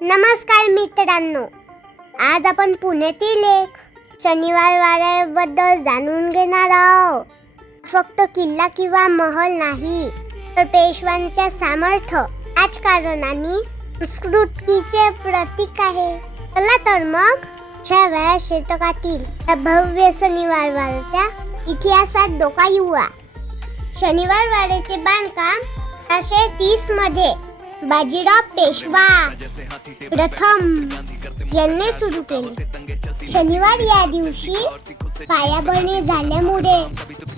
नमस्कार मित्रांनो, आज आपण पुण्यातील एक शनिवार वाड्याबद्दल जाणून घेणार आहोत. फक्त किल्ला किंवा महल नाही, तर पेशव्यांच्या सामर्थ्य, राजकारण आणि संस्कृतीचे प्रतीक आहे. चला तर मग वेळा शतकातील भव्य शनिवार वाड्याच्या इतिहासात डोका येऊया. शनिवार वाड्याचे बांधकाम 1830 मध्ये बाजीराव पेशवा प्रथम यांनी सुरू केले. शनिवार या दिवशी पायाभरणी झाल्यामुळे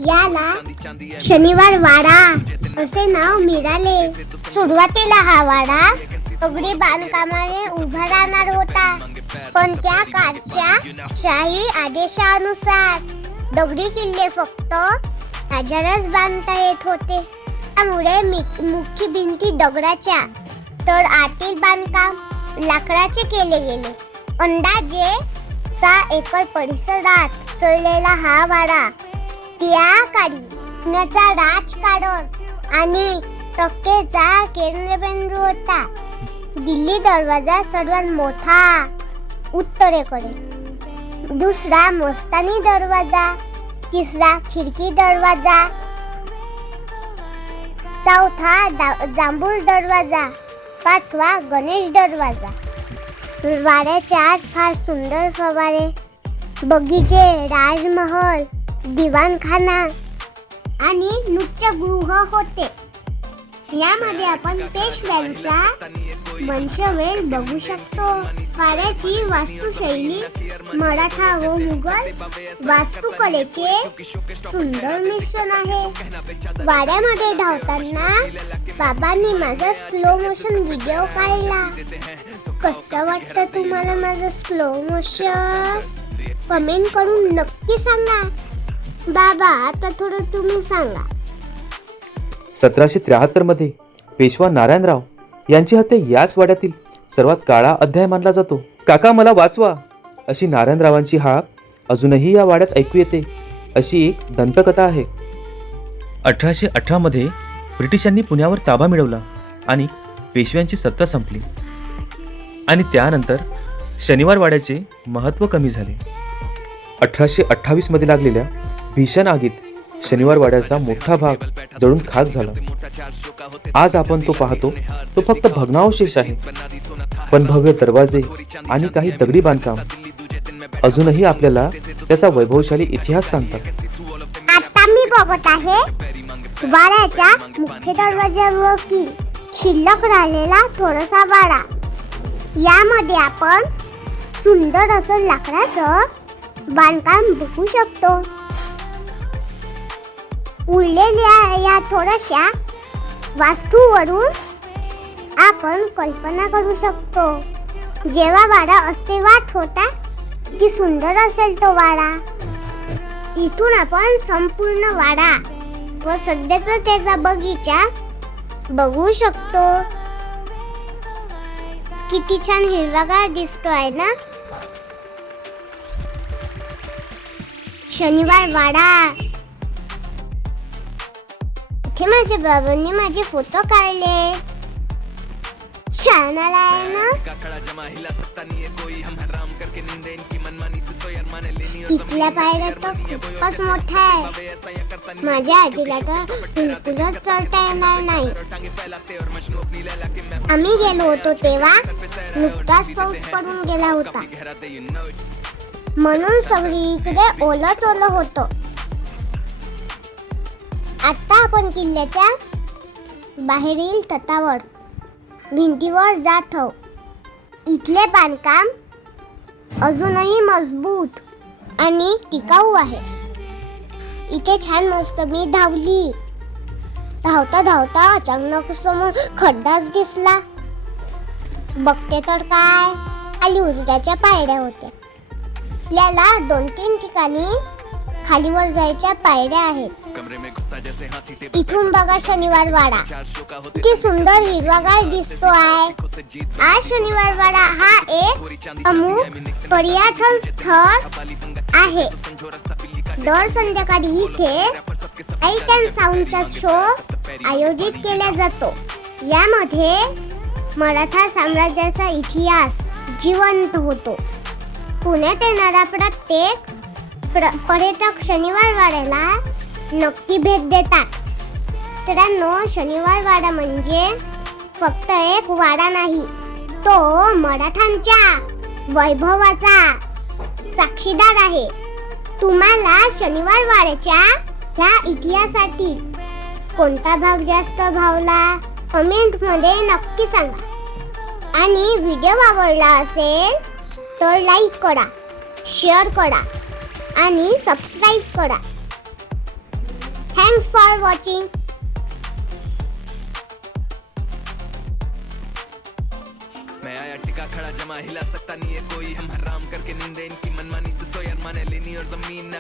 याला शनिवार वाडा असे नाव मिळाले. सुरुवातीला हा वाडा दगडी बांधकामाने उभा राहणार होता, पण त्या काळच्या शाही आदेशानुसार दगडी किल्ले फक्त राजालाच बांधता येत होते. त्यामुळे मुख्य भिंती दगडाच्या तर आतील बांधकाम लाकडाचे केले गेले. अंदाजे 6 एकर परिसरात चढलेला हा वाडा त्या काळी पुण्याचा राजकारण आणि टक्केचा केंद्रबिंदू होता. दिल्ली दरवाजा सर्वात मोठा उत्तरेकडे, दुसरा मस्तानी दरवाजा, तिसरा खिडकी दरवाजा, चौथा जांभूळ दरवाजा, पाचवा गणेश दरवाजा. वाड्याच्या आत फार सुंदर फवारे, बगीचे, राजमहल, दिवाणखाना आणि नृत्यगृह होते. यामध्ये आपण पेशव्यांचा वंशवेल बघू शकतो. वाड्याची वास्तुशैली मराठा व मुघल वास्तुकलेचे सुंदर मिश्रण आहे. वाड्यामध्ये धावताना बाबांनी माझा स्लो मोशन व्हिडिओ काढला. कसं वाटतं तुम्हाला माझं स्लो मोशन? कमेंट करून नक्की सांगा. बाबा, आता थोडं तुम्ही सांगा. 1773 मध्ये पेशवा नारायणराव यांची हत्या याच वाड्यातील सर्वात काळा अध्याय मानला जातो. काका मला वाचवा अशी नारायणरावांची हाक अजूनही या वाड्यात ऐकू येते. अशी एक दंतकथा आहे. 1818 मध्ये ब्रिटिशांनी पुण्यावर ताबा मिळवला आणि पेशव्यांची सत्ता संपली आणि त्यानंतर शनिवार वाड्याचे महत्त्व कमी झाले. 1828 मध्ये लागलेल्या भीषण आगीत शनिवार वाड्याचा मोठा भाग जळून खाक झाला. आज आपण तो पाहतो तो फक्त भग्नावशेष आहे, पण भव्य दरवाजे आणि काही दगडी बांधकाम अजूनही आपल्याला त्याचा वैभवशाली इतिहास सांगतात. आता मी बघत आहे वाड्याच्या मुख्य दरवाज्यावर शिल्लक राहिलेला थोडासा वाडा. यामध्ये आपण सुंदर असं लाकडाचं बांधकाम बघू शकतो. उरलेल्या या थोड्याशा वास्तूवरून आपण कल्पना करू शकतो. जेव्हा वाडा अस्तित्वात होता किती सुंदर असेल तो वाडा. इथून आपण संपूर्ण वाडा व सध्याचा त्याचा बगीचा बघू शकतो. किती छान हिरवागार दिसतोय ना. शनिवार वाडा. इथे माझ्या बाबांनी माझे फोटो काढले. छान आलाय ना. इथल्या पायऱ्या तर खूपच मोठ्या आहे. माझ्या आजीला तर बिलकुलच चढता येणार नाही. आम्ही गेलो होतो तेव्हा नुकताच पाऊस पडून गेला होता, म्हणून सगळीकडे ओलंच ओलं होतं. आता आपण किल्ल्याच्या बाहेरील तटावर भिंतीवर जात आहोत. इथले बांधकाम अजूनही मजबूत आणि टिकाऊ आहे. इथे छान मस्त मी धावली. धावता धावता अचानक समोर खड्डाच दिसला. बघते तर काय, खाली उरट्याच्या पायऱ्या होत्या. आपल्याला 2-3 ठिकाणी खालीवर जायच्या पायऱ्या आहेत. इथून बघा शनिवार वाडा किती सुंदर हिरवागार दिसतो आहे. आज शनिवार वाडा हा एक अमुक पर्यटन स्थळ आहे. दर संध्याकाळी इथे लाईट अँड साऊंडचा शो आयोजित केला जातो. यामध्ये मराठा साम्राज्याचा इतिहास जिवंत होतो. पुण्यात येणारा प्रत्येक पर्यटक शनिवार वाड्याला नक्की भेट देतात. मित्रांनो, शनिवार वाडा म्हणजे फक्त एक वाडा नाही, तो मराठ्यांच्या वैभवाचा साक्षीदार आहे. तुम्हाला शनिवार वाड्याच्या ह्या इतिहासातील कोणता भाग जास्त भावला कमेंटमध्ये नक्की सांगा. आणि व्हिडिओ आवडला असेल तर लाईक करा, शेअर करा आणि सबस्क्राईब करा. Thanks for watching. मैं आया टिका खड़ा जमा हिला सकता नहीं है कोई, हम हराम करके नींद इनकी मनमानी से सोयर माने लेनी और जमीन